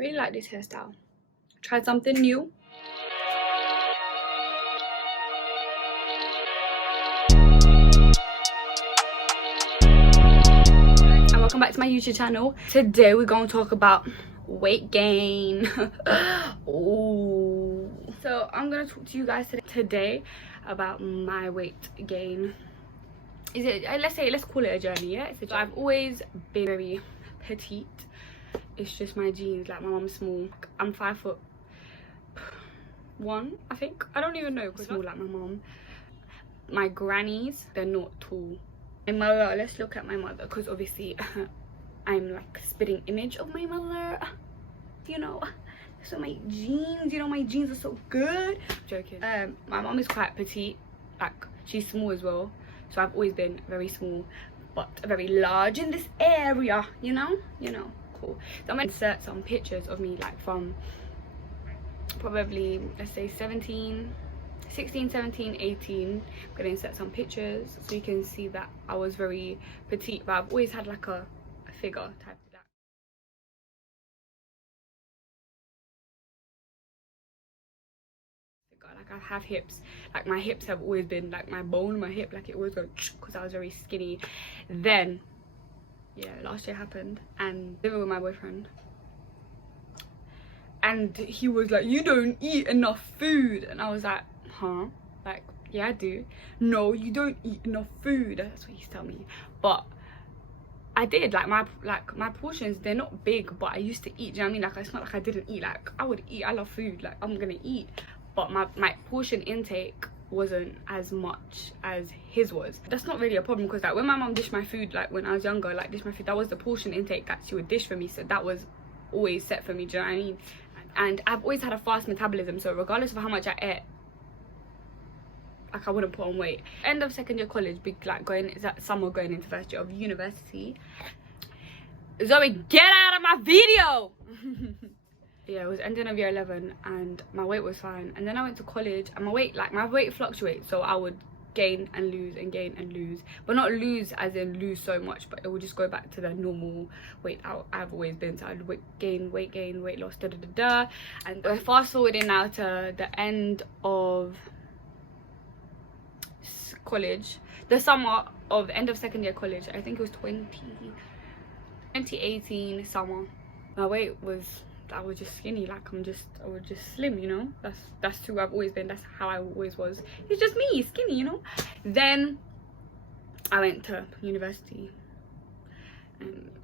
Really like this hairstyle. Tried something new. And welcome back to my YouTube channel. Today we're going to talk about weight gain. Ooh. So I'm going to talk to you guys today about my weight gain. Is it, let's call it a journey, yeah? So I've always been very petite. It's just my genes, like my mom's small. I'm 5'1", I think. I don't even know, small like my mom. My grannies, they're not tall. My mother, let's look at my mother, because obviously I'm like spitting image of my mother, you know. So my genes, you know, my genes are so good. I'm joking. My mom is quite petite, like she's small as well, so I've always been very small but very large in this area, you know. Cool. So I'm gonna insert some pictures of me, like from probably, let's say 16, 17, 18. I'm gonna insert some pictures so you can see that I was very petite, but I've always had like a figure type of that. Like I have hips, like my hips have always been like my bone in my hip, like it always goes because I was very skinny. Then yeah, last year happened and living with my boyfriend, and he was like, you don't eat enough food, and I was like, huh? Like, yeah, I do. No, you don't eat enough food. That's what he's telling me. But I did. Like my portions, they're not big, but I used to eat. Do you know what I mean? Like, it's not like I didn't eat. Like, I would eat. I love food. Like, I'm gonna eat. But my portion intake wasn't as much as his was. That's not really a problem, because like when my mom dished my food, like when I was younger, like dished my food, that was the portion intake that she would dish for me. So that was always set for me. Do you know what I mean? And I've always had a fast metabolism, so regardless of how much I ate, like I wouldn't put on weight. End of second year college, big like summer going into first year of university. Zoe, get out of my video. Yeah, it was ending of year 11 and my weight was fine, and then I went to college and my weight fluctuates, so I would gain and lose and gain and lose, but not lose as in lose so much, but it would just go back to the normal weight I've always been. So I'd weight gain, weight loss, and we're fast forwarding now to the end of college, the summer of the end of second year college. I think it was 2018 summer. My weight was, I was just skinny, like I was just slim, you know. That's who I've always been. That's how I always was. It's just me, skinny, you know. Then I went to university,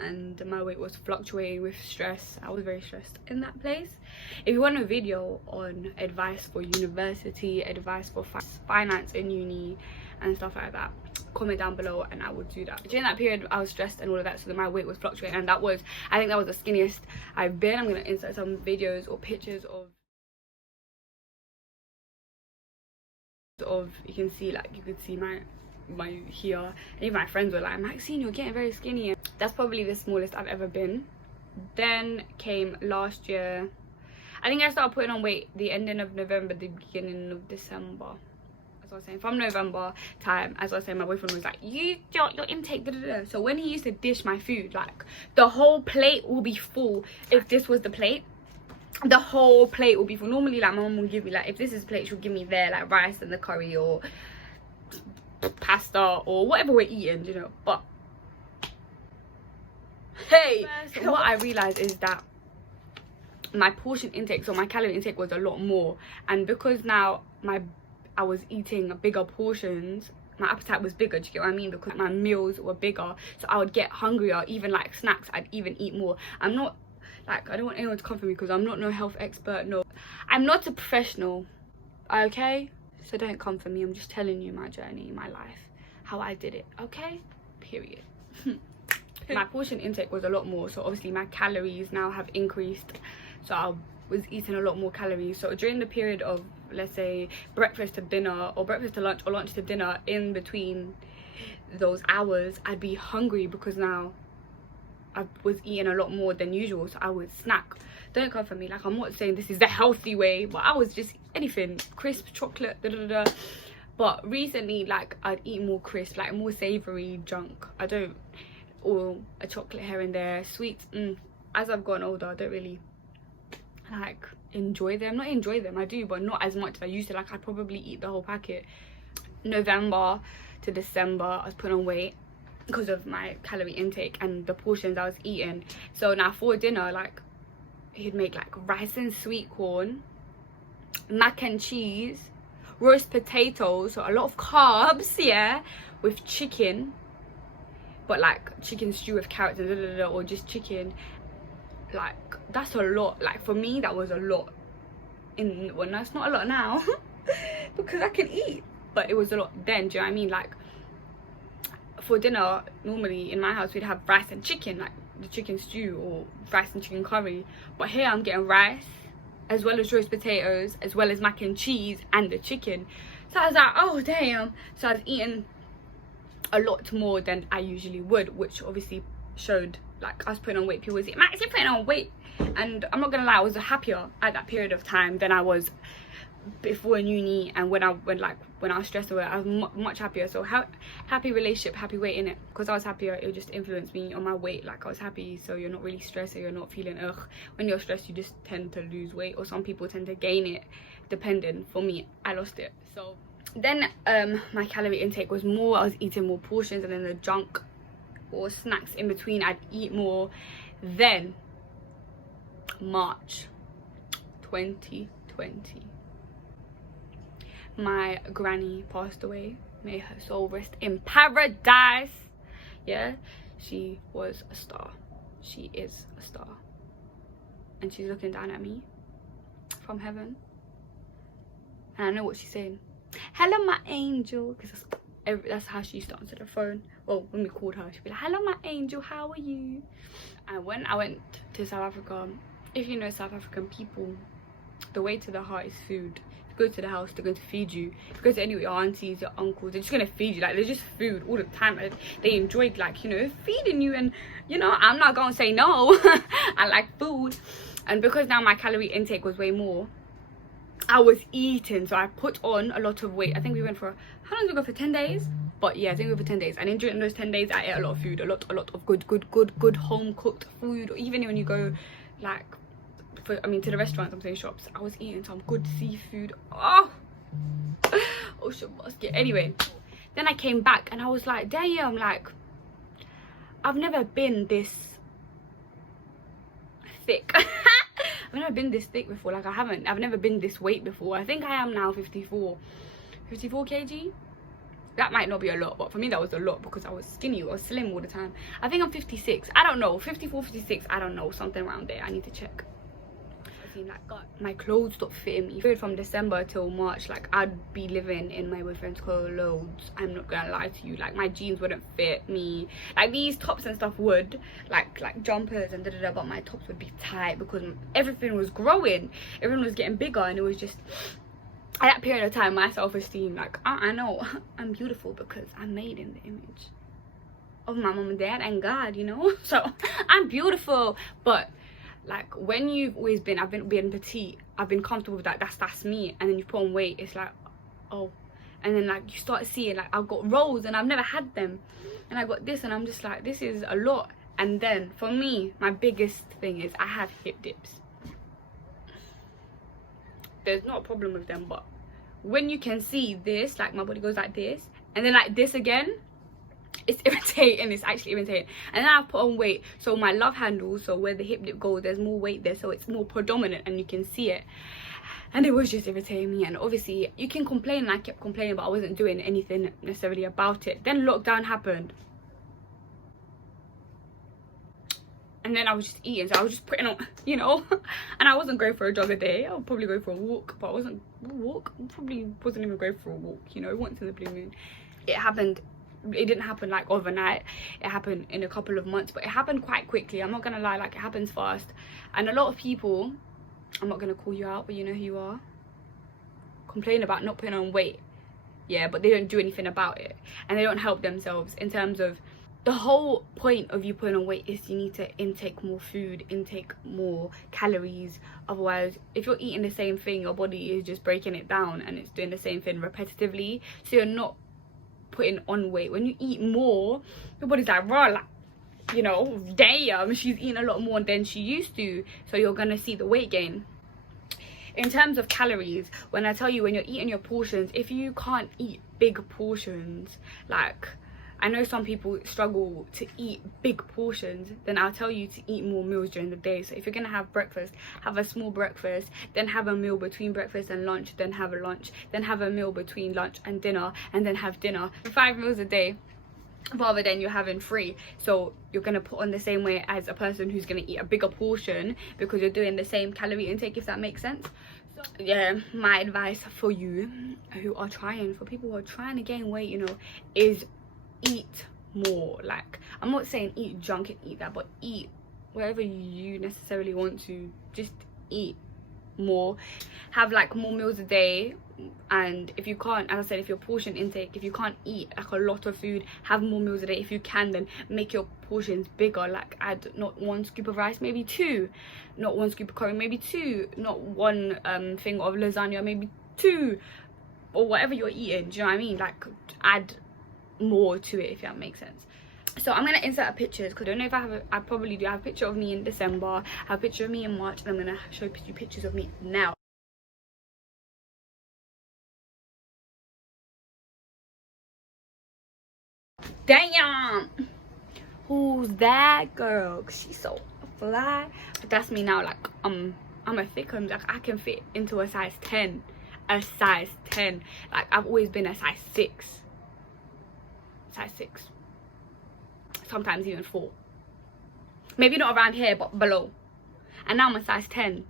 and my weight was fluctuating with stress. I was very stressed in that place. If you want a video on advice for university, advice for finance in uni and stuff like that, comment down below and I would do that. During that period I was stressed and all of that, so that my weight was fluctuating, and I think that was the skinniest I've been. I'm gonna insert some videos or pictures of you can see, like you could see my here, and even my friends were like, Maxine, you're getting very skinny. That's probably the smallest I've ever been. Then came last year. I think I started putting on weight the ending of November, the beginning of December. As I was saying, from November time, as I was saying, my boyfriend was like, your intake, da, da, da. So when he used to dish my food, like the whole plate will be full. If this was the plate, the whole plate will be full. Normally, like my mom will give me, like if this is the plate, she'll give me there like rice and the curry or pasta or whatever we're eating, you know. But hey, so what I realized is that my portion intake, so my calorie intake was a lot more, and because now I was eating bigger portions, my appetite was bigger. Do you get what I mean? Because my meals were bigger, so I would get hungrier. Even like snacks, I'd even eat more. I'm not like, I don't want anyone to come for me because I'm not no health expert. No, I'm not a professional, okay? So don't come for me. I'm just telling you my journey, my life, how I did it, okay? Period. My portion intake was a lot more, so obviously my calories now have increased, so I was eating a lot more calories. So during the period of, let's say, breakfast to dinner or breakfast to lunch or lunch to dinner, in between those hours I'd be hungry because now I was eating a lot more than usual, so I would snack. Don't come for me, like I'm not saying this is the healthy way, but I was just anything, crisp, chocolate, da da da. But recently, like I'd eat more crisp, like more savory junk. I don't, or a chocolate here and there, sweets. As I've gotten older, I don't really like enjoy them. Not enjoy them, I do, but not as much as I used to. Like, I'd probably eat the whole packet. November to December, I was putting on weight because of my calorie intake and the portions I was eating. So now for dinner, like, he'd make like rice and sweet corn, mac and cheese, roast potatoes, so a lot of carbs, yeah, with chicken, but like chicken stew with carrots and or just chicken. Like, that's a lot. Like, for me, that was a lot. Well, that's not a lot now because I can eat, but it was a lot then. Do you know what I mean? Like, for dinner, normally in my house we'd have rice and chicken, like the chicken stew or rice and chicken curry, but here I'm getting rice as well as roast potatoes as well as mac and cheese and the chicken. So I was like, oh damn. So I was eating a lot more than I usually would, which obviously showed like I was putting on weight. People was like, Max, you're putting on weight. And I'm not gonna lie, I was happier at that period of time than I was before in uni, and when I was stressed away, I was much happier. So happy relationship, happy weight in it. Because I was happier, it would just influence me on my weight. Like, I was happy, so you're not really stressed, so you're not feeling ugh. When you're stressed, you just tend to lose weight, or some people tend to gain it, depending. For me, I lost it. So then my calorie intake was more. I was eating more portions, and then the junk or snacks in between, I'd eat more. Then March 2020, my granny passed away. May her soul rest in paradise. Yeah, she was a star. She is a star, and she's looking down at me from heaven, and I know what she's saying. Hello, my angel, because that's how she used to answer the phone. Well, when we called her, she'd be like, hello, my angel, how are you? And when I went to South Africa, if you know South African people, the way to the heart is food. If you go to the house, they're going to feed you. If you go to any of your aunties, your uncles, they're just going to feed you. Like, there's just food all the time. Like, they enjoyed, like, you know, feeding you. And, you know, I'm not going to say no. I like food. And because now my calorie intake was way more, I was eating, so I put on a lot of weight. I think we went for, how long did we go for, 10 days? But yeah, I think we went for 10 days. And during those 10 days, I ate a lot of food, a lot of good home cooked food. Or even when you go, like, to the restaurants, I'm saying shops, I was eating some good seafood. Oh, ocean basket. Anyway, then I came back and I was like, damn, like, I've never been this thick. I've never been this thick before. Like, I've never been this weight before. I think I am now 54 kg. That might not be a lot, but for me that was a lot because I was skinny or slim all the time. I think I'm 56. I don't know, 54, 56, I don't know, something around there. I need to check. Like, God, my clothes stopped fitting me. From December till March, like, I'd be living in my boyfriend's clothes. I'm not gonna lie to you. Like, my jeans wouldn't fit me. Like, these tops and stuff would, like jumpers and but my tops would be tight because everything was growing, everything was getting bigger, and it was just, at that period of time, my self-esteem, like, I know I'm beautiful because I'm made in the image of my mom and dad and God, you know. So I'm beautiful. But like, when you've always been, I've been being petite, I've been comfortable with that, that's me, and then you put on weight, it's like, oh. And then, like, you start seeing, like, I've got rolls and I've never had them, and I got this, and I'm just like, this is a lot. And then for me, my biggest thing is I have hip dips. There's not a problem with them, but when you can see this, like, my body goes like this and then like this again, it's irritating. It's actually irritating. And then I've put on weight, so my love handle, so where the hip dip goes, there's more weight there, so it's more predominant and you can see it. And it was just irritating me. And obviously you can complain, and I kept complaining, but I wasn't doing anything necessarily about it. Then lockdown happened, and then I was just eating, so I was just putting on, you know. And I wasn't going for a jog a day. I would probably go for a walk, but I probably wasn't even going for a walk, you know, once in the blue moon. It happened. It didn't happen like overnight. It happened in a couple of months, but it happened quite quickly. I'm not gonna lie, like, it happens fast. And a lot of people, I'm not gonna call you out, but you know who you are, complain about not putting on weight, yeah, but they don't do anything about it, and they don't help themselves. In terms of, the whole point of you putting on weight is you need to intake more food, intake more calories. Otherwise, if you're eating the same thing, your body is just breaking it down and it's doing the same thing repetitively, so you're not putting on weight. When you eat more, your body's like, raw, like, you know, damn, she's eating a lot more than she used to, so you're gonna see the weight gain. in terms of calories, when I tell you, when you're eating your portions, if you can't eat big portions, like I know some people struggle to eat big portions, then I'll tell you to eat more meals during the day. So if you're gonna have breakfast, have a small breakfast, then have a meal between breakfast and lunch, then have a lunch, then have a meal between lunch and dinner, and then have dinner. 5 meals a day rather than you're having 3. So you're gonna put on the same weight as a person who's gonna eat a bigger portion, because you're doing the same calorie intake, if that makes sense. So yeah, my advice for you who are trying, for people who are trying to gain weight, you know, is eat more. Like, I'm not saying eat junk and eat that, but eat whatever you necessarily want to. Just eat more, have like more meals a day. And if you can't, as I said, if your portion intake, if you can't eat like a lot of food, have more meals a day. If you can, then make your portions bigger. Like, add not 1 scoop of rice, maybe 2, not 1 scoop of curry, maybe 2, not 1 thing of lasagna, maybe 2, or whatever you're eating. Do you know what I mean? Like, add more to it, if that makes sense. So I'm gonna insert pictures, because I don't know if I have I probably do. I have a picture of me in December, I have a picture of me in March, and I'm gonna show you pictures of me now. Damn, who's that girl? She's so fly. But that's me now. Like, I'm a thick one. Like, I can fit into a size 10, a size 10. Like, I've always been a size 6, sometimes even 4, maybe not around here but below, and now I'm a size 10.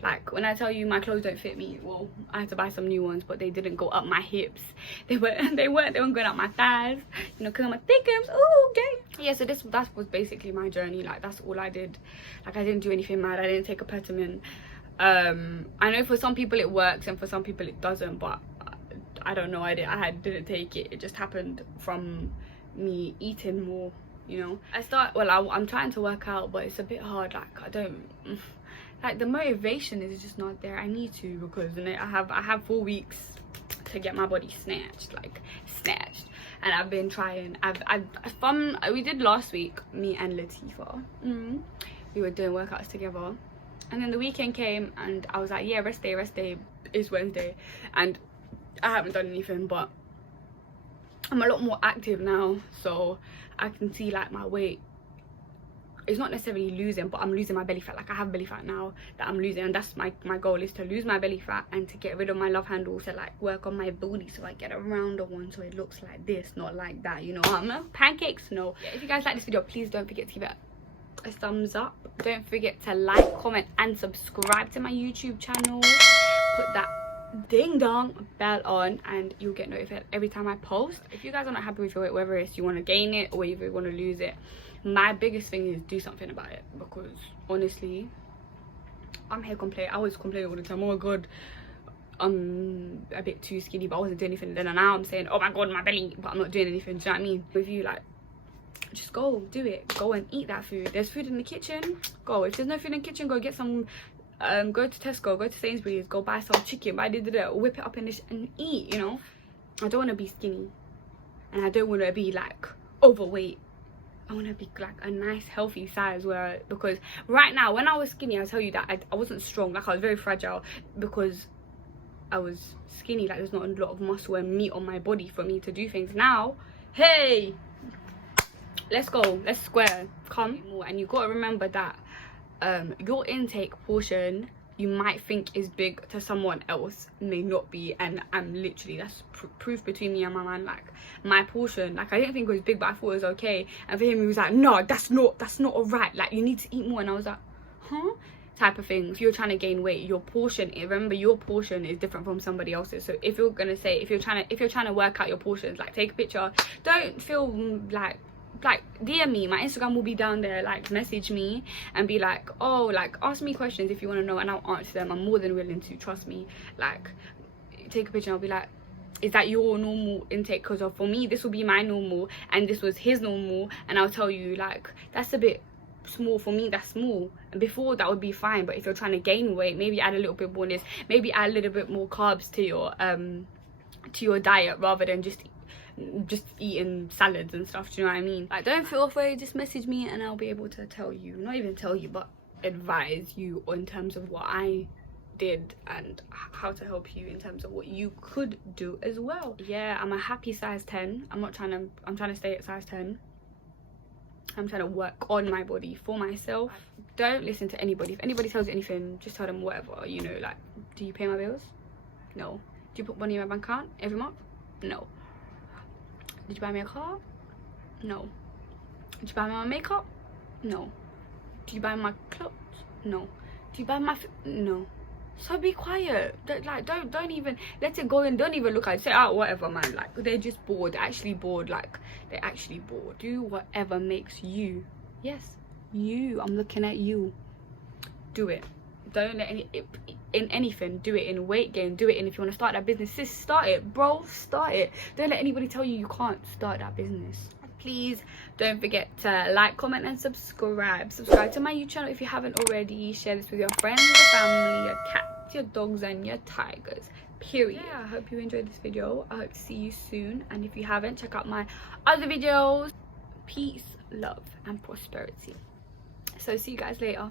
Like, when I tell you my clothes don't fit me, well, I had to buy some new ones, but they didn't go up my hips. They weren't going up my thighs, you know, because I'm a thickums. Ooh, okay. Yeah, so that was basically my journey. Like, that's all I did. Like, I didn't do anything mad. I didn't take a Petamin. I know for some people it works and for some people it doesn't, but I don't know. I didn't take it. It just happened from me eating more, you know. I'm trying to work out, but it's a bit hard. Like, I don't like, the motivation is just not there. I need to, because I have 4 weeks to get my body snatched, and I've been trying. We did last week, me and Latifa. We were doing workouts together, and then the weekend came and I was like, yeah, rest day. It's Wednesday and I haven't done anything, but I'm a lot more active now, so I can see like my weight is not necessarily losing, but I'm losing my belly fat. Like, I have belly fat now that I'm losing, and that's my goal, is to lose my belly fat and to get rid of my love handle, to like work on my booty so I get a rounder one, so it looks like this, not like that, you know. Pancakes, no. Yeah, if you guys like this video, please don't forget to give it a thumbs up. Don't forget to like, comment and subscribe to my YouTube channel. Put that ding dong bell on and you'll get notified every time I post. If you guys are not happy with your weight, whether it's you want to gain it or if you want to lose it, my biggest thing is do something about it, because honestly, I'm here complaining. I always complain all the time, oh my god, I'm a bit too skinny, but I wasn't doing anything then, and now I'm saying, oh my god, my belly, but I'm not doing anything. Do you know what I mean? With you, like, just go do it. Go and eat that food. There's food in the kitchen, go. If there's no food in the kitchen, go get some. Go to Tesco, go to Sainsbury's, go buy some chicken, whip it up in this and eat, you know. I don't want to be skinny, and I don't want to be like overweight. I want to be like a nice healthy size, because right now, when I was skinny, I tell you that I wasn't strong. Like, I was very fragile because I was skinny. Like, there's not a lot of muscle and meat on my body for me to do things. Now, hey, let's go, let's square, come. And you got to remember that your intake portion you might think is big to someone else may not be, and I'm literally, that's proof between me and my man. Like, my portion, like, I didn't think it was big, but I thought it was okay, and for him he was like, no, that's not alright, like, you need to eat more. And I was like, huh, type of thing. If you're trying to gain weight, your portion, remember, your portion is different from somebody else's. So if you're gonna say, if you're trying to work out your portions, like, take a picture. Don't feel like DM me, my Instagram will be down there. Like, message me and be like, oh, like, ask me questions if you want to know, and I'll answer them. I'm more than willing to, trust me. Like, take a picture and I'll be like, is that your normal intake? Because for me, this will be my normal and this was his normal, and I'll tell you, like, that's a bit small for me, that's small, and before that would be fine. But if you're trying to gain weight, maybe add a little bit more this, maybe add a little bit more carbs to your diet, rather than just eating salads and stuff. Do you know what I mean? Like, don't feel afraid, just message me and I'll be able to tell you, not even tell you, but advise you in terms of what I did and how to help you in terms of what you could do as well. Yeah, I'm a happy size 10. I'm trying to stay at size 10. I'm trying to work on my body for myself. Don't listen to anybody. If anybody tells you anything, just tell them whatever, you know. Like, do you pay my bills? No. Do you put money in my bank account every month? No. Did you buy me a car? No. Did you buy me my makeup? No. Do you buy my clothes? No. Do you buy my no. So be quiet. Don't even let it go, and don't even look at it. Say, oh, whatever, man. Like, they're just bored. They're actually bored. Like, they're actually bored. Do whatever makes you, yes, you, I'm looking at you, do it. Don't let in anything, do it in weight gain, do it in, if you want to start that business, sis, start it, bro, start it. Don't let anybody tell you can't start that business. Please don't forget to like, comment and subscribe to my YouTube channel if you haven't already. Share this with your friends, your family, your cats, your dogs and your tigers, period. Yeah, I hope you enjoyed this video. I hope to see you soon, and if you haven't, check out my other videos. Peace, love and prosperity. So see you guys later.